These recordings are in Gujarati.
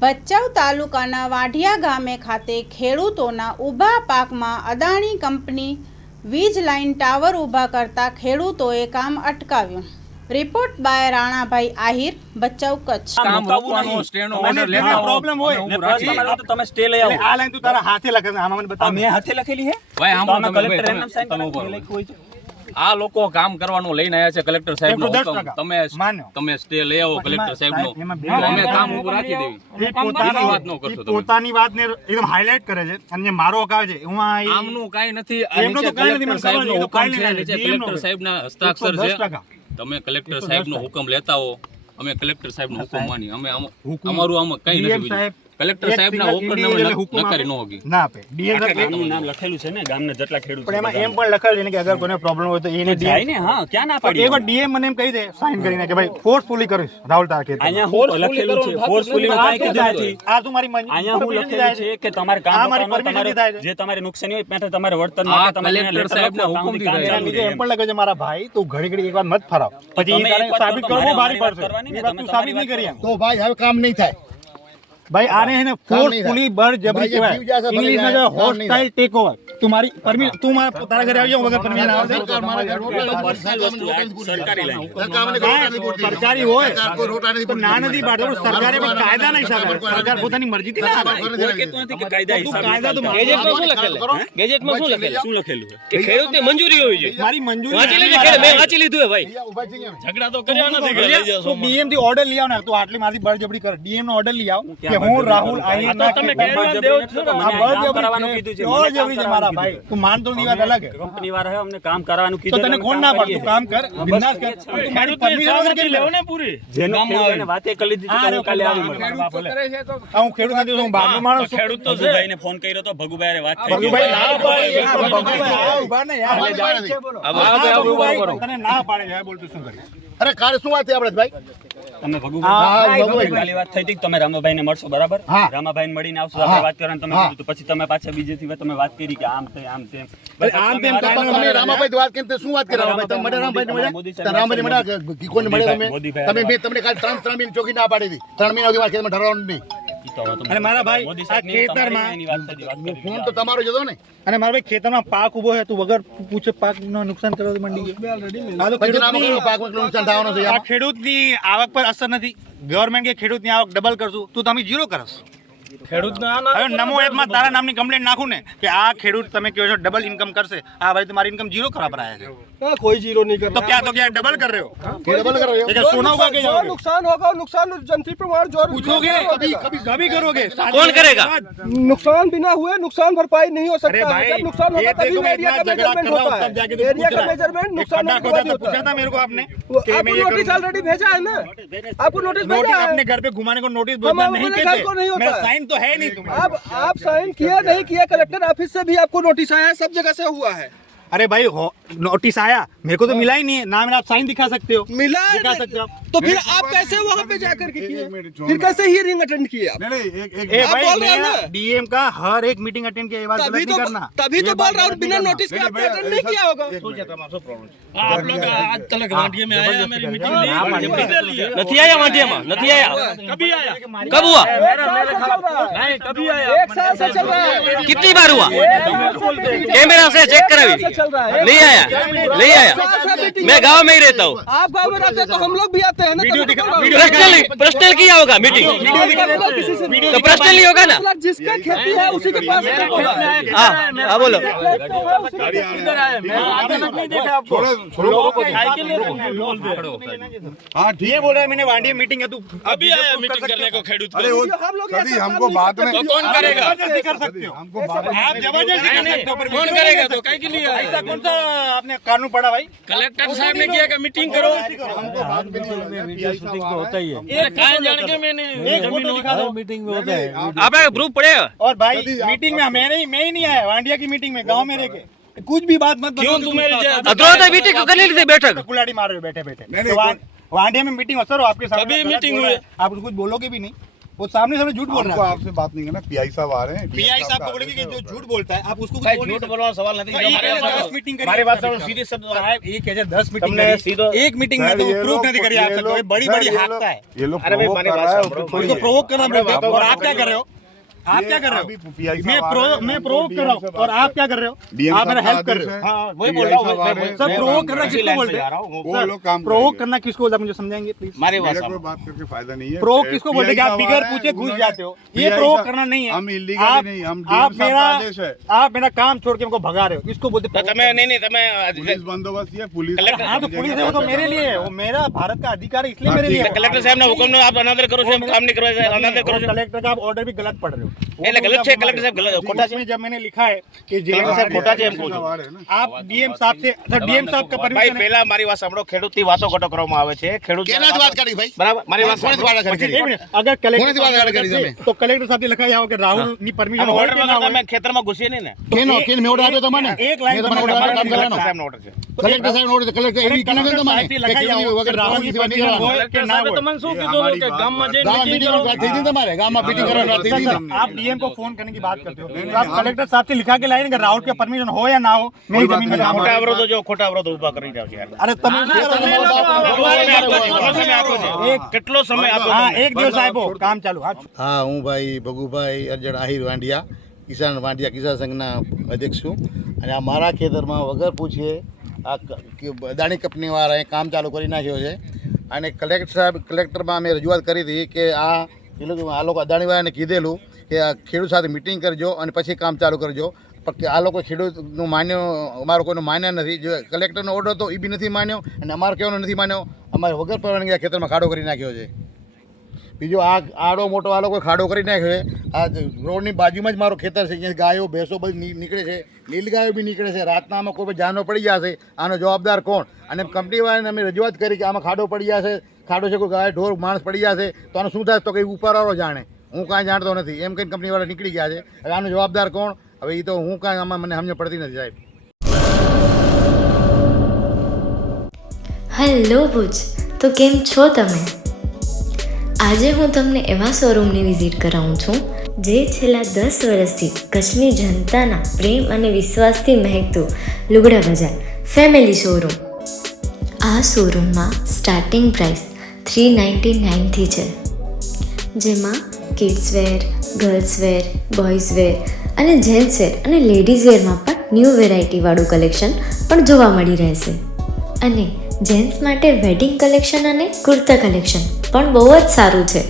ભચાઉ તાલુકાના વાઢિયા ગામે ખાતે ખેડૂતોના ઊભા પાકમાં અદાણી કંપની વીજ લાઇન ટાવર ઊભા કરતા ખેડૂતોએ કામ અટકાવ્યું। Report by Ranabhai Ahir, Bhachau, Kutch. કામ રોકવાનો સ્ટેનો ઓર્ડર લેવાનો પ્રોબ્લેમ હોય ને પ્રશ્ન તો તમે સ્ટે લઈ આવો। આ લાઈન તું તારા હાથે લખે છે, આમાં મને બતાવ। મેં હાથે લખેલી છે ભાઈ, આમાં કલેક્ટર એમ સાઈન લખ્યું હોય છે। આ લોકો કામ કરવાનું લઈને આવ્યા છે કલેક્ટર સાહેબ નો હુકમ, તમે સ્ટે લઈ આવો કલેક્ટર સાહેબ નો, અમે કામ ઉપર રાખી દેવી। પોતાની વાત ન કરશો, પોતાની વાત ને એકદમ હાઇલાઇટ કરે છે અને મારો હકાવે છે। હું આમનું કાઈ નથી, કલેક્ટર સાહેબ નો હુકમ છે, નીચે કલેક્ટર સાહેબ ના હસ્તાક્ષર છે। તમે કલેક્ટર સાહેબ નો હુકમ લેતા હો, અમે કલેક્ટર સાહેબ નો હુકમ માની, અમે અમારું આમાં કઈ નથી। કલેક્ટર સાહેબ ના હુકમ નકારી ન હોગી ના આપે। ડીએમ નું નામ લખેલું છે ને, ગામના જેટલા ખેડૂત પણ એમાં એમ પણ લખેલું છે કે અગર કોઈને પ્રોબ્લેમ હોય તો એને જાય ને। હા, ક્યાં ના પાડી? એકવાર ડીએમ મને એમ કહી દે સાઇન કરીને કે ભાઈ ફોર્સફુલી કરીશ રાહુલ તારા ખેત। અહીંયા હું લખેલું છે ફોર્સફુલી માં કાઈ કીધું નથી। આ તમારી મંજૂરી, અહીંયા હું લખેલું છે કે તમારે કામ કરવાનું, જે તમારે નુકસાની હોય પેટે તમારે વળતર ના તમારે કલેક્ટર સાહેબ ના હુકમ થી થાય। નીચે એમ પણ લખે છે મારા ભાઈ તું ઘડી ઘડી એકવાર મત ફરાવ, પછી એ તારે સાબિત કરવું ભારી પડશે। તું સાબિત નહીં કરી એમ તો ભાઈ હવે કામ નહીં થાય भाई। आने है ना फोर्सफुली बळजबरी કહેવાય, इंग्लिश में जो होस्टाइल टेक ओवर। तुम्हारी परमिशन, तुम तारा घरे આવી જાવ વગર પરમિશન આવે છે? સરકારી લાઈન સરકારી હોય તો ના નથી પાડતો, સરકારે પણ કાયદાના હિસાબે, સરકાર પોતાની મરજીથી ના આવે। કોઈ કહેતો નથી કે કાયદા હિસાબે, કાયદા તો ગેજેટમાં શું લખેલું? ગેજેટમાં શું લખેલું? શું લખેલું કે ખેડૂતની મંજૂરી હોવી જોઈએ? મારી મંજૂરી વાંચી લેજે, મેં વાંચી લીધું હે ભાઈ, ઝઘડા તો કર્યા નથી કે લઈ જાવ। તો ડીએમ થી ઓર્ડર લઈ આવ ને, તો આટલી મારી બળજબરી કર, ડીએમ નો ઓર્ડર લઈ આવ કે હું રાહુલ આહિર ના તમે કેરવાન દેવ છો, આ બળજબરી કરવાનું કીધું છે, બળજબરી છે મારા ભાઈ। તું માનતો ની વાત અલગ છે, કંપની વાળા હે અમને કામ કરવાનું કીધું, તો તને કોણ ના પાડતું? કામ કર, બિંદાસ કર, તું મારી પરમિશન વગર કરી લેવ ને પૂરી। જેનો એને વાતે કરી દીધી તો કાલે આવી મળે। હું ખેડૂત નથી, હું બાપનો માણસ છું। ખેડૂત તો છે, ભાઈ ને ફોન કર્યો તો ભગુભાઈ વાત થઈ, ભગુભાઈ ના પાડે, ભગુભાઈ ઉભા ને યાર, તને ના પાડે છે, બોલ તું શું કરી? અરે કાલે શું વાત છે આપણે ભાઈ? તમે ભગુભાઈ કાલે વાત થઈ હતી, તમે રામાભાઈ ને મળશો બરાબર? રામાભાઈ ને મળીને આવશો, આપણે વાત કરવાની તમે કીધું, તો પછી તમે પાછા બીજેથી તમે વાત કરી કે આમ છે આમ છે આમ તેમ। તમે રામાભાઈ વાત કરીને શું વાત કરી? રામાભાઈ તમે મળે, રામાભાઈ ને મળે, રામાભાઈ મળ્યા કે કોઈને મળે? તમે મેં તમને કાલે 3 મહિના ચોકી ના પાડી હતી, 3 મહિના સુધી ખેતરમાં ઢળવાનું નહીં। અને મારા ભાઈ આ ખેતરમાં ફોન તો તમારો જતો ને, અને મારા ભાઈ ખેતરમાં પાક ઉભો છે, તું વગર પૂછે પાક નો નુકસાન કરો તો મંડી ગયો। આ ખેડૂતની આવક પર અસર નથી, ગવર્મેન્ટ કે ખેડૂતની આવક ડબલ કરશું, તું તમે જીરો કરસ। ખેડૂત નમો એપમાં તારા નામની કમ્પ્લેન્ટ નાખું ને કે આ ખેડૂત તમે કહો છો ડબલ ઇન્કમ કરશે, આ ભાઈ તમારી ઇન્કમ जीरो करा पर आया है। कोई जीरो नहीं कर रहा, तो क्या डबल कर रहे हो? डबल कर रहे हो? सोना होगा कि नुकसान होगा, नुकसान जनती प्रमाण जोर पूछोगे, कभी करोगे, कौन करेगा? नुकसान बिना हुए नुकसान भरपाई नहीं हो सकता। जब नुकसान होगा तभी एरिया का मेजरमेंट होता है, एरिया का मेजरमेंट नुकसान होता है। पूछा था मेरे को आपने, आपको नोटिस ऑलरेडी भेजा है ना, आपको नोटिस भेजा है, अपने घर पे घुमाने को नोटिस भेजना नहीं कहते, मेरा साइन तो है नहीं। आप साइन किया नहीं किया, कलेक्टर ऑफिस से भी आपको नोटिस आया, सब जगह से हुआ है। अरे भाई नोटिस आया, मेरे को तो मिला ही नहीं है ना, मेरा आप साइन दिखा सकते हो? मिला दिखा सकते हो, तो फिर आप कैसे वहाँ पे जाकर के किए? फिर कैसे हियरिंग अटेंड किए आप? डीएम का हर एक मीटिंग अटेंड किया, तभी तो तभी तो बोल रहा हूँ, बिना नोटिस के आपने अटेंड नहीं किया होगा। आप लोग आज तक वाटिया में आया, मेरी मीटिंग नहीं नहीं आया, वाटिया में नहीं आया, कभी आया, कब हुआ? नहीं कभी आया, 1 साल से चल रहा है। कितनी बार हुआ? कैमरा से चेक करावी, नहीं आया, नहीं आया। मैं गांव में ही रहता हूँ। आप गांव में रहते हैं तो हम लोग भी आते हैं ना। पर्सनल किया होगा मीटिंग, तो पर्सनली होगा ना, जिसका खेती है उसी के पास। हाँ बोलो। हाँ ठीक है, बोल रहा है मैंने वांडिया मीटिंग है, तू अभी आया मीटिंग करने को खेडूत? अरे हमको बाद में कौन करेगा? कर सकते हो हमको, आप जबरदस्ती कर सकते हो, कौन करेगा? तो कहीं के लिए ऐसा कौन सा आपने कानून पढ़ा भाई? कलेक्टर साहब ने किया कि मीटिंग करो, होता ही है। कहाँ जान के मैंने एक फोटो दिखा दो, मीटिंग में होता है, आपने प्रूफ पड़ेगा। और भाई मीटिंग में मैं ही नहीं आया, वांडिया की मीटिंग में गाँव में रह के कुछ भी बात मत क्यों तुम मेरे मीटिंग कर ली थी, बैठक कुलाड़ी मार रहे हो बैठे बैठे। वांडिया में मीटिंग सर आपके साथ कभी मीटिंग हुई, आप कुछ बोलोगे भी नहीं, वो सामने सामने झूठ बोल हमको रहा है। आपसे बात नहीं करना, पीआई साहब आ रहे हैं। पीआई साहब को आ बोलेंगे रहे कि हैं, जो झूठ बोलता है आप उसको कुछ કઈ बोल नहीं ઝૂઠ सकते। બોલવાનો સવાલ નથી. एक મારી है, વાત 10 मीटिंग करी મારી વાત आपने સાંભળો, दिखा। સીધી શબ્દ साहब एक है 10 मीटिंग તમને करी, सीधो- एक मीटिंग में सर, तो ये प्रूफ लोग- नहीं करी आप ये सकते, लोग- बड़ी सर, बड़ी ये हाकता है। ये लोग अरे भाई, provoke मारी कर बात रहा है, सुनो, उसको बड़ी इसको छोड़िए। प्रोवोक करना हमने बोलते हैं बात और आप क्या करी। कर रहे हो? आप ये क्या कर रहे अभी हो? PI साहब आ रहे हैं, मैं हमको प्रोवोक कर रहा DM से हूँ और बात आप क्या कर रहे हो? DM आप साहब मेरा का हेल्प कर आदेश रहे हो। है। हाँ, वही PI बोल रहा हूँ, साहब आ रहे हैं, सर वो प्रोवोक काम करना करेंगे। किसको बोलते जा रहा हैं? हूँ. वो लोग काम प्रोवोक करेंगे। करना किसको बोलते हैं? मुझे समझाएंगे प्लीज। મારી વાત मेरे को સાંભળો. बात करके फायदा नहीं है। प्रोवोक किसको बोलते हैं कि PI आप साहब बिगर आ रहे हैं, पूछे घुस उन्होंने- जाते हो? ये PI प्रोवोक साहब- करना नहीं है। हम इलीगली नहीं, हम DM आप साहब का मेरा आदेश है। आप मेरा काम छोड़ के हमको भगा रहे हो, इसको बोलते તો તમે નહીં નહીં તમે पुलिस बंदोबस्त ये पुलिस हाँ तो पुलिस है, वो तो मेरे लिए है, वो मेरा भारत का अधिकार है, इसलिए मेरे लिए है। કલેક્ટર સાહેબના હુકમનો આપ અનાદર કરો છો, એમ કામ નહીં કરવા અનાદર કરો છો. कलेक्टर का आप ऑर्डर भी गलत पढ़ रहे हो। એટલે ગલત છે, કલેક્ટર સાહેબ ગલત ખોટા છે. उसमें जब मैंने लिखा है कि कलेक्टर साहब खोटा છે એમ કહું છું. आप डीएम साहब से डीएम साहब का ભાઈ परमिशन પહેલા મારી વાત સાંભળો, ખેડૂતની વાતો ઘટો કરવામાં આવે છે. ખેડૂત બરાબર, મારી વાત સાંભળો. एक मिनट, अगर कलेक्टर तो कलेक्टर साहब ने लिखा है कि राहुल ની પરમિશન આનો હોય order કે ના વગર હોય? તમે ખેતરમાં ઘૂસીએ નહીં ને. એક લાઈન તમારે તમારે કલેક્ટર સાહેબનો order છે. કલેક્ટર સાહેબથી લખાઈ આવો કે રાહુલની પરમિશન હોય કે ના હોય? તમને શું કીધું હતું કે ગામમાં જઈને meeting કરો? आप डीएम को फोन करने की बात करते हो तो आप कलेक्टर साहब से लिखा के लाए कि राहुल के परमिशन हो या ना हो, मेरी जमीन में काम ખોટા हो। અવરોધો જો ખોટા અવરોધો ઉભા કરી રહ્યા છે. अरे તમે શું કરો છો? કેટલો સમય આપ્યો हाँ તમને? एक दिवस आए काम चालू हाँ હા હું ભાઈ ભગુભાઈ અરજણ આહિર વાંડિયા કિસાન સંઘના અધ્યક્ષ છું અને આ મારા ખેતરમાં વગર પૂછીએ આ અદાણી કંપનીવાળાએ કામ ચાલુ કરી નાખ્યો છે અને કલેક્ટરમાં અમે રજૂઆત કરી હતી કે આ લોકો અદાણીવાળાને કીધેલું કે આ ખેડૂત સાથે મિટિંગ કરજો અને પછી કામ ચાલુ કરજો, પણ કે આ લોકો ખેડૂતનું માન્યો, અમારો કોઈનો માન્યા નથી. જો કલેક્ટરનો ઓર્ડર હતો એ બી નથી માન્યો અને અમારો કહેવાનો નથી માન્યો. અમારે વગર પરવાનગી આ ખેતરમાં ખાડો કરી નાખ્યો છે. બીજો આ આડો મોટો આ લોકો ખાડો કરી નાખ્યો છે. આ રોડની બાજુમાં જ મારું ખેતર છે, અહીંયા ગાયો ભેંસો બધી નીકળે છે, નીલગાયો બી નીકળે છે. રાતના આમાં કોઈ જાનો પડી જશે, આનો જવાબદાર કોણ? અને કંપનીવાળાને અમે રજૂઆત કરી કે આમાં ખાડો પડી જશે, ખાડો છે, કોઈ ગાય ઢોર માણસ પડી જશે તો આનું શું થાય? તો કંઈ ઉપરવાળો જાણે, હું કાંઈ જાણતો નથી. એમ કંઈ કંપનીવાળા નીકળી ગયા છે. હવે આનો જવાબદાર કોણ? હવે એ તો હું કાંઈ આમાં મને સમજ પડતી નથી સાહેબ. હેલો ભુજ, તો કેમ છો તમે? આજે હું તમને એવા શોરૂમની વિઝિટ કરાવું છું જે છેલ્લા 10 વર્ષથી કચ્છની જનતાના પ્રેમ અને વિશ્વાસથી મહેકતું લુગડા બજાર ફેમિલી શોરૂમ. આ શોરૂમમાં સ્ટાર્ટિંગ પ્રાઇસ 399થી છે, જેમાં kids wear, girls wear, boys wear અને જેન્ટ્સ વેર અને લેડીઝ વેરમાં પણ ન્યૂ વેરાયટીવાળું કલેક્શન પણ જોવા મળી રહેશે. અને જેન્ટ્સ માટે વેડિંગ કલેક્શન અને કુર્તા કલેક્શન પણ બહુ જ સારું છે.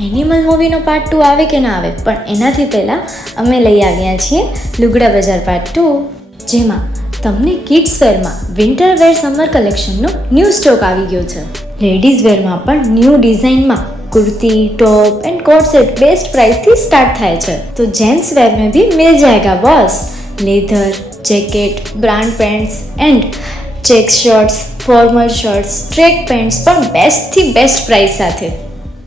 એનિમલ મૂવીનો પાર્ટ 2 આવે કે ના આવે, પણ એનાથી પહેલાં અમે લઈ આવ્યા છીએ લુગડા બજાર પાર્ટ 2, જેમાં તમને કિડ્સ વેરમાં વિન્ટર વેર સમર કલેક્શનનો ન્યૂ સ્ટોક આવી ગયો છે. લેડીઝ વેરમાં પણ ન્યૂ ડિઝાઇનમાં kurti, top and coat set best price थी स्टार्ट थाय छे. तो जेंट्स वेर में भी मिल जाएगा boss. Leather, jacket, brand pants and check shirts, formal shirts, track pants पर बेस्ट थी बेस्ट प्राइस साथे.